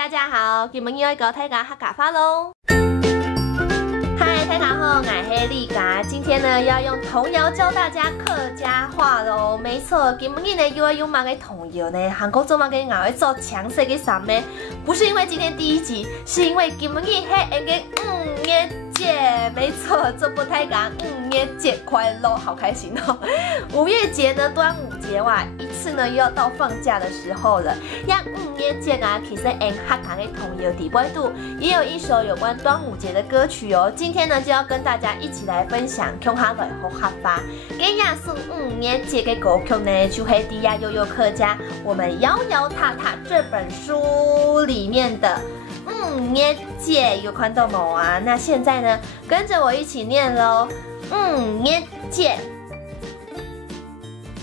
大家好，今日要教大家客家话喽。嗨，大家好，我是丽嘎，今天呢要用童谣教大家客家话喽。没错，今日呢又要用嘛个童谣呢，韩国做嘛个我会做强势嘅什么？不是因为今天第一集，是因为今日系那个月节，没错，这部太讲月节快乐，好开心哦！5月节呢，端午节哇，一次呢又要到放假的时候了。呀5月节啊，其实客家的童谣底部度也有一首有关端午节的歌曲哦。今天呢就要跟大家一起来分享客家来学客家。给亚送5月节的歌曲呢，就是迪亚悠悠客家我们摇摇踏踏这本书里面的。5月节有看到冇啊？那现在呢，跟着我一起念喽。5月节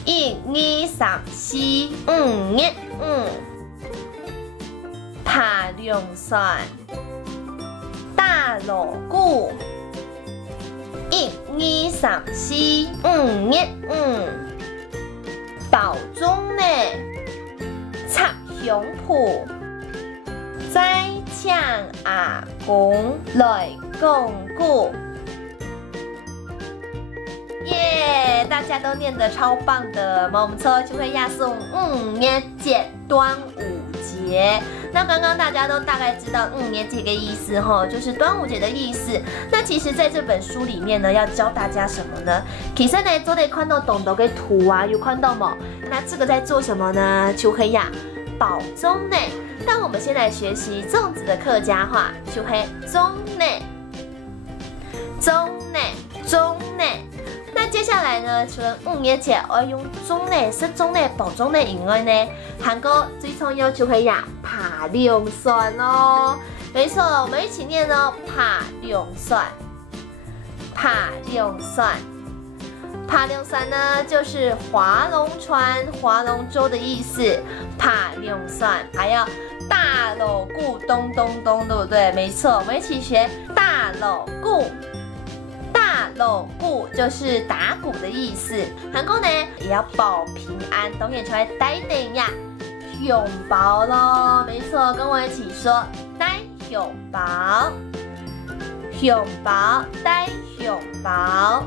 ，1、2、3、4，5月爬龍山，打鑼鼓。1、2、3、4，5月保中呢，插胸脯。再请阿公来讲古，耶！大家都念得超棒的，我们就会押送5月节端午节。那刚刚大家都大概知道5月节的意思哈，就是端午节的意思。那其实在这本书里面呢，要教大家什么呢？其实呢，都得看到懂得的图啊，有看到吗？那这个在做什么呢？就会呀，保中呢。那我们先来学习粽子的客家话，就是粽呢，粽呢，粽呢。那接下来呢，除了5月节我用粽呢、是粽呢、保粽呢以外呢，韩国最重要就会呀爬龍山哦。没错，我们一起念哦，爬龍山，爬龍山。爬龍山呢，就是划龍船、划龍舟的意思。爬龍山还要大鑼鼓咚咚咚，对不对？没错，我们一起学大鑼鼓。大鑼鼓就是打鼓的意思。韩国呢也要保平安，懂演出来带等呀，熊包咯。没错，跟我一起说带熊包，熊包带熊包。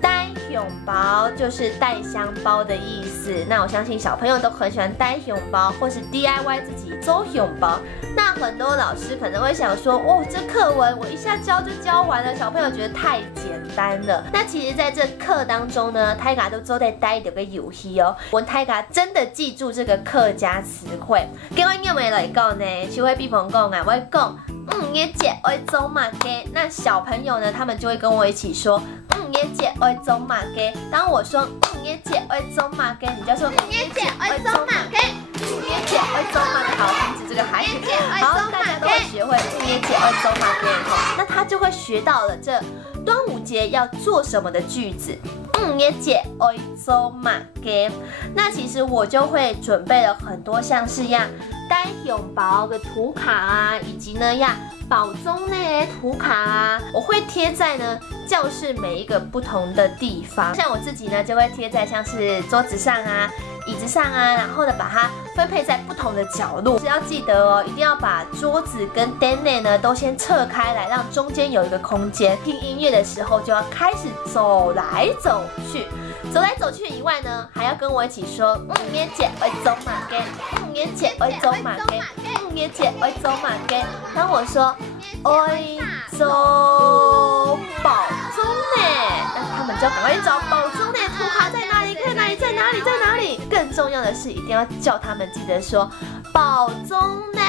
带熊包就是带香包的意思。那我相信小朋友都很喜欢带熊包，或是 DIY 自己做熊包。那很多老师可能会想说，哦，这课文我一下教就教完了，小朋友觉得太简单了。那其实在这课当中呢，大家都做在带这个游戏哦。我大家真的记住这个客家词汇。给我念回来讲呢，就会比方讲啊，我会讲5月节会做嘛嘅。那小朋友呢，他们就会跟我一起说5月节会做嘛嘅。当我说5月节会做嘛嘅，你就说5月节会做嘛嘅，5月节会做嘛嘅。好，停止这个孩子。好，大家都会学会5月节会做嘛嘅。好，那他就会学到了这端午节要做什么的句子。5月节会做嘛嘅。那其实我就会准备了很多像是呀带熊包的图卡啊，以及呢呀保中呢图卡啊，我会贴在呢教室每一个不同的地方。像我自己呢就会贴在像是桌子上啊、椅子上啊，然后呢把它分配在不同的角落。是要记得哦，一定要把桌子跟灯内呢都先撤开来，让中间有一个空间。听音乐的时候就要开始走来走去。走来走去以外呢，还要跟我一起说5月节会做嘛嘅，5月节会做嘛嘅，5月节会做嘛嘅。当我说会做保中呢，那他们就赶快去找保中呢，图卡在哪里？在哪里？在哪里？在哪里？更重要的是，一定要叫他们记得说保中呢。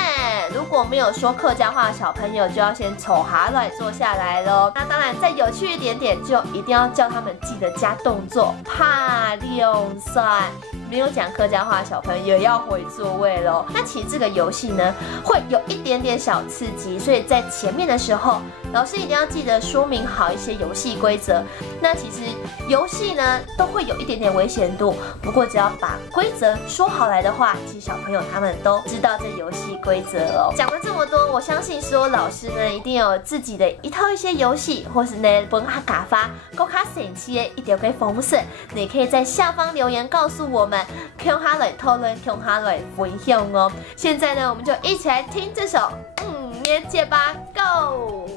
如果没有说客家话的小朋友，就要先丑下来坐下来咯。那当然，再有趣一点点，就一定要叫他们记得加动作，爬龍山。没有讲客家话的小朋友也要回座位咯。那其实这个游戏呢，会有一点点小刺激，所以在前面的时候，老师一定要记得说明好一些游戏规则。那其实游戏呢，都会有一点点危险度，不过只要把规则说好来的话，其实小朋友他们都知道这游戏规则哦。讲了这么多，我相信所有老师呢，一定有自己的一套一些游戏，或是呢本客家话更加神奇的一条个方式，你可以在下方留言告诉我们。们共下来讨论，共下来分享哦。现在呢，我们就一起来听这首五月节吧 ，Go！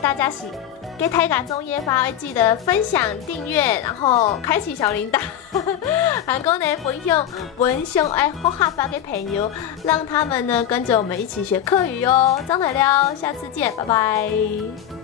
大家是给大家中夜发会记得分享、订阅，然后开启小铃铛，还有呢分享爱学客家给朋友，让他们呢跟着我们一起学客语哦。张台了，下次见，拜拜。